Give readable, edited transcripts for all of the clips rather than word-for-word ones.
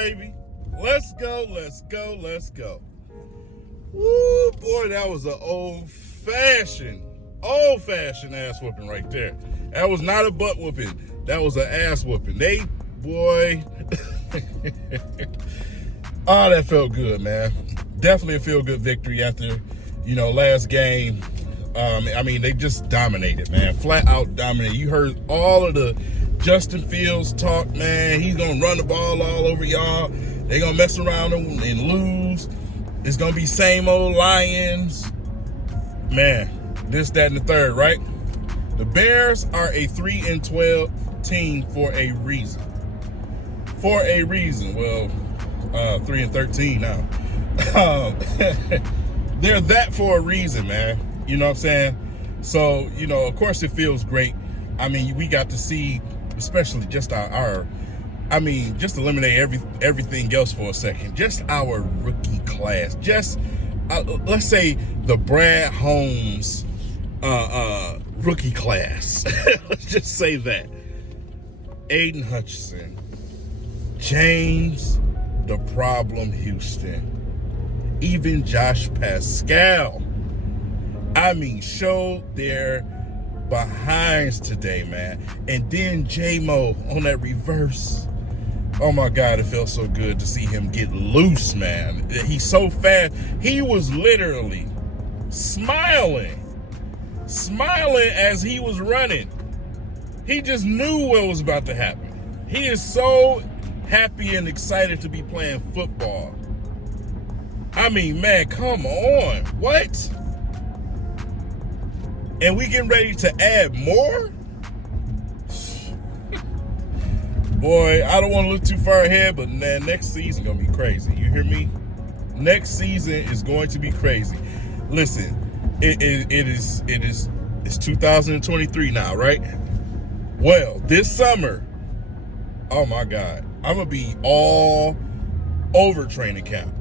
baby. Let's go, let's go, let's go. Woo, boy, that was an old-fashioned ass whooping right there. That was not a butt whooping. That was an ass whooping. Boy. Oh, that felt good, man. Definitely a feel-good victory after, last game. They just dominated, man. Flat out dominated. You heard all of the Justin Fields talk, man. He's going to run the ball all over y'all. They're going to mess around and lose. It's going to be same old Lions. Man, this, that, and the third, right? The Bears are a 3-12 team for a reason. For a reason. Well, 3-13 now. They're that for a reason, man. You know what I'm saying? So, of course it feels great. We got to see, especially just just eliminate everything else for a second. Just our rookie class. Just, let's say the Brad Holmes rookie class. Let's just say that. Aiden Hutchinson. James the Problem Houston. Even Josh Pascal. Showed their behinds today, man. And then J-Mo on that reverse. Oh my God, it felt so good to see him get loose, man. He's so fast. He was literally smiling as he was running. He just knew what was about to happen. He is so happy and excited to be playing football. Man, come on. What? And we getting ready to add more? Boy, I don't want to look too far ahead, but man, next season gonna be crazy. You hear me? Next season is going to be crazy. Listen, it's 2023 now, right? Well, this summer, oh my God, I'm gonna be all over training camp.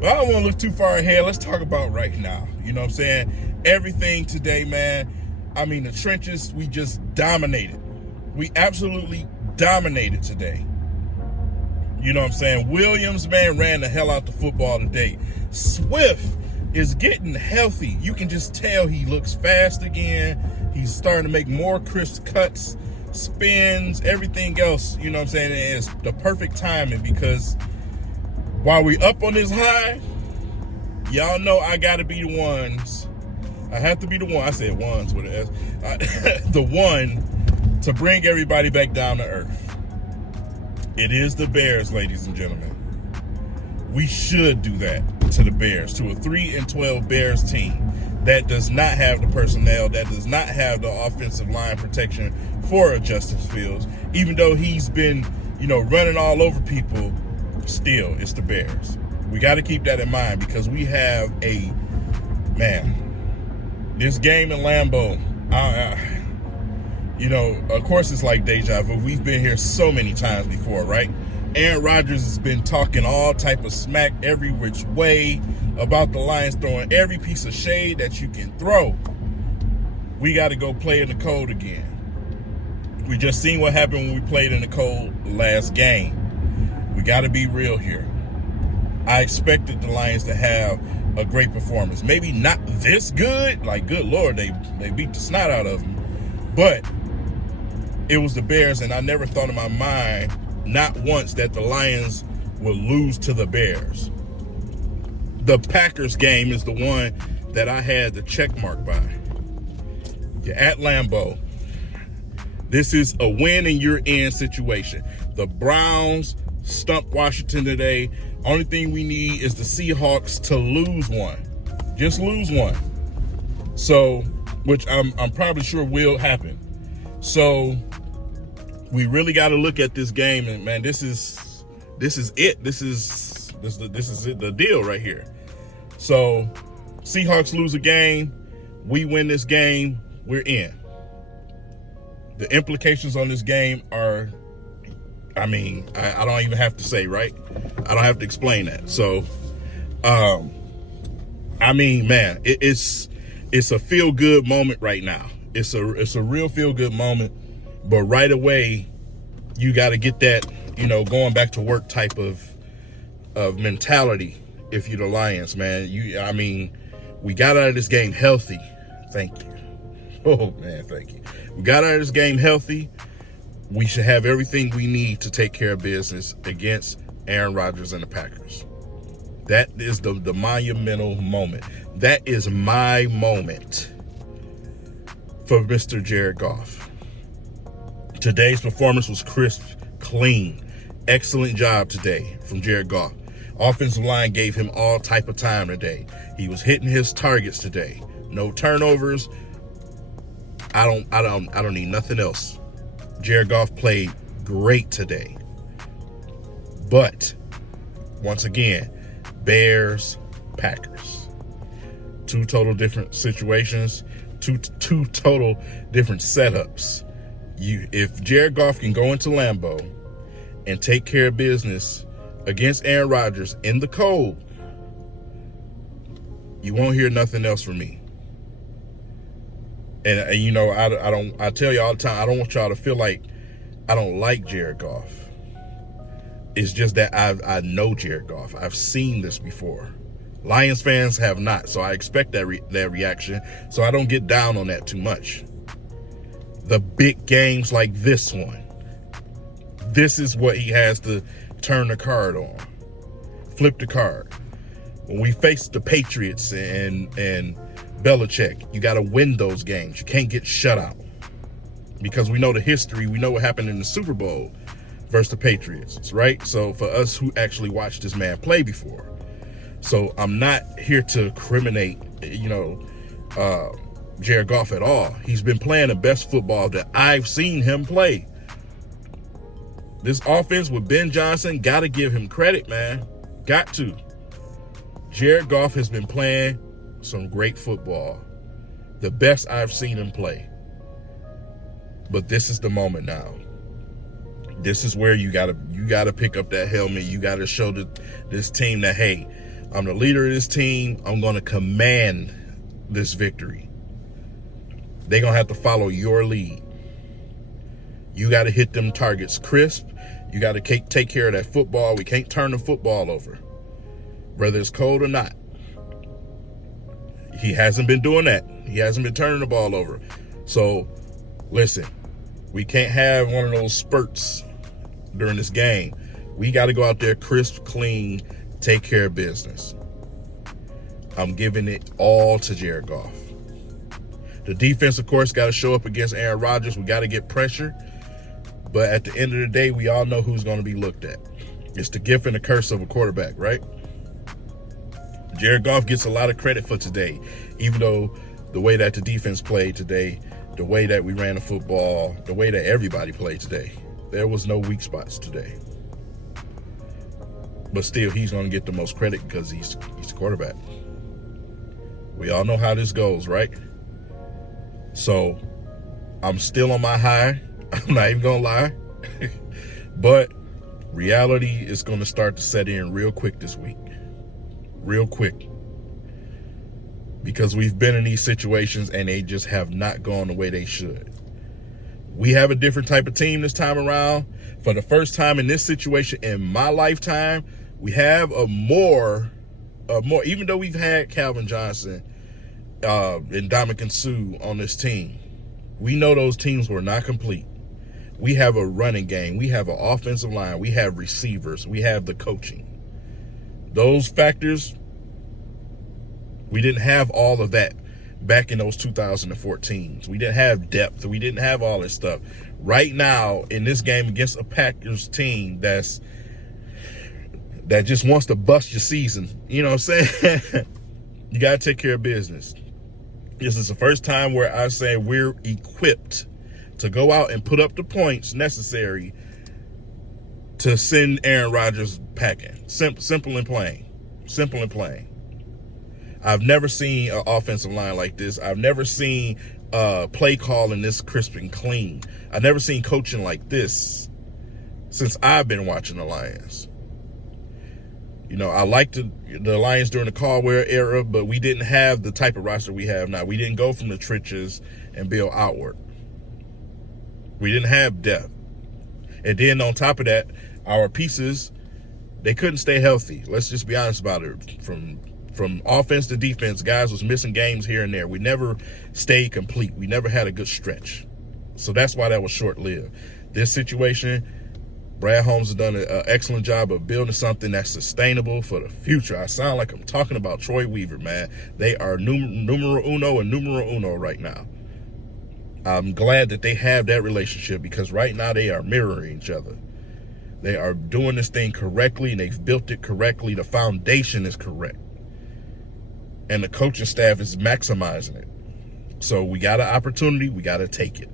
But I don't want to look too far ahead. Let's talk about right now. You know what I'm saying? Everything today, man. The trenches, we just dominated. We absolutely dominated today. You know what I'm saying? Williams, man, ran the hell out the football today. Swift is getting healthy. You can just tell he looks fast again. He's starting to make more crisp cuts, spins, everything else. You know what I'm saying? It's the perfect timing because while we up on this high, y'all know I got to be the ones. I have to be the one. I said ones with an S. The one to bring everybody back down to earth. It is the Bears, ladies and gentlemen. We should do that to the Bears, to a 3-12 Bears team that does not have the personnel, that does not have the offensive line protection for a Justin Fields. Even though he's been, running all over people, still, it's the Bears. We got to keep that in mind because we have this game in Lambeau, of course it's like deja vu. We've been here so many times before, right? Aaron Rodgers has been talking all type of smack every which way about the Lions, throwing every piece of shade that you can throw. We got to go play in the cold again. We just seen what happened when we played in the cold last game. We got to be real here. I expected the Lions to have a great performance. Maybe not this good. Like, good Lord, they beat the snot out of them. But it was the Bears, and I never thought in my mind, not once, that the Lions would lose to the Bears. The Packers game is the one that I had the check mark by. You're at Lambeau. This is a win and you're in situation. The Browns stumped Washington today. Only thing we need is the Seahawks to lose one. Just lose one. So, which I'm probably sure will happen. So, we really got to look at this game, and man, this is it. This is it, the deal right here. So, Seahawks lose a game, we win this game, we're in. The implications on this game are, I don't even have to say, right? I don't have to explain that. So, man, it's a feel-good moment right now. It's a real feel-good moment, but right away, you got to get that, going back to work type of of mentality if you're the Lions, man. We got out of this game healthy. Thank you. Oh, man, thank you. We got out of this game healthy. We should have everything we need to take care of business against Aaron Rodgers and the Packers. That is the monumental moment. That is my moment for Mr. Jared Goff. Today's performance was crisp, clean. Excellent job today from Jared Goff. Offensive line gave him all type of time today. He was hitting his targets today. No turnovers. I don't need nothing else. Jared Goff played great today. But once again, Bears, Packers. Two total different situations, two total different setups. If Jared Goff can go into Lambeau and take care of business against Aaron Rodgers in the cold, you won't hear nothing else from me. And I tell you all the time, I don't want y'all to feel like I don't like Jared Goff. It's just that I know Jared Goff. I've seen this before. Lions fans have not, so I expect that reaction. So I don't get down on that too much. The big games like this one, this is what he has to turn the card on, flip the card. When we face the Patriots and Belichick, you got to win those games. You can't get shut out, because we know the history. We know what happened in the Super Bowl versus the Patriots, right? So for us who actually watched this man play before, so I'm not here to criminate, Jared Goff at all. He's been playing the best football that I've seen him play. This offense with Ben Johnson, got to give him credit, man. Got to. Jared Goff has been playing some great football. The best I've seen him play. But this is the moment now. This is where you gotta pick up that helmet. You gotta show this team that, hey, I'm the leader of this team. I'm gonna command this victory. They're gonna have to follow your lead. You gotta hit them targets crisp. You gotta take care of that football. We can't turn the football over, whether it's cold or not. He hasn't been doing that. He hasn't been turning the ball over. So, listen, we can't have one of those spurts during this game. We got to go out there crisp, clean, take care of business. I'm giving it all to Jared Goff. The defense, of course, got to show up against Aaron Rodgers. We got to get pressure. But at the end of the day, we all know who's going to be looked at. It's the gift and the curse of a quarterback, right? Jared Goff gets a lot of credit for today, even though the way that the defense played today, the way that we ran the football, the way that everybody played today, there was no weak spots today. But still, he's going to get the most credit because he's the quarterback. We all know how this goes, right? So I'm still on my high. I'm not even going to lie. But reality is going to start to set in real quick this week. Real quick. Because we've been in these situations and they just have not gone the way they should. We have a different type of team this time around. For the first time in this situation in my lifetime, we have a more, even though we've had Calvin Johnson and Dominican Sue on this team, we know those teams were not complete. We have a running game. We have an offensive line. We have receivers. We have the coaching. Those factors, we didn't have all of that back in those 2014s. We didn't have depth. We didn't have all this stuff. Right now, in this game against a Packers team that just wants to bust your season, you know what I'm saying? You got to take care of business. This is the first time where I say we're equipped to go out and put up the points necessary to send Aaron Rodgers packing. Simple and plain. Simple and plain. I've never seen an offensive line like this. I've never seen play calling this crisp and clean. I've never seen coaching like this since I've been watching the Lions. You know, I liked the Lions during the Caldwell era, but we didn't have the type of roster we have now. We didn't go from the trenches and build outward. We didn't have depth. And then on top of that, our pieces They couldn't stay healthy. Let's just be honest about it. From offense to defense, guys was missing games here and there. We never stayed complete. We never had a good stretch. So that's why that was short-lived. This situation, Brad Holmes has done an excellent job of building something that's sustainable for the future. I sound like I'm talking about Troy Weaver, man. They are numero uno right now. I'm glad that they have that relationship, because right now they are mirroring each other. They are doing this thing correctly, and they've built it correctly. The foundation is correct. And the coaching staff is maximizing it. So we got an opportunity, we got to take it.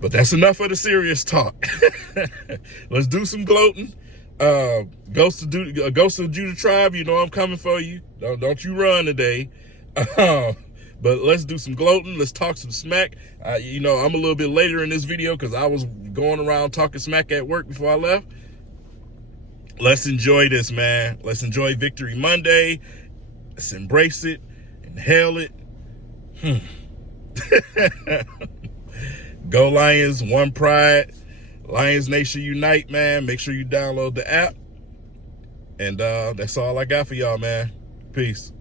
But that's enough of the serious talk. Let's do some gloating. Ghost of Judah Tribe, you know I'm coming for you. Don't you run today. But let's do some gloating. Let's talk some smack. You know, I'm a little bit later in this video because I was going around talking smack at work before I left. Let's enjoy this, man. Let's enjoy Victory Monday. Let's embrace it. Inhale it. Go Lions, one pride. Lions Nation unite, man. Make sure you download the app. And that's all I got for y'all, man. Peace.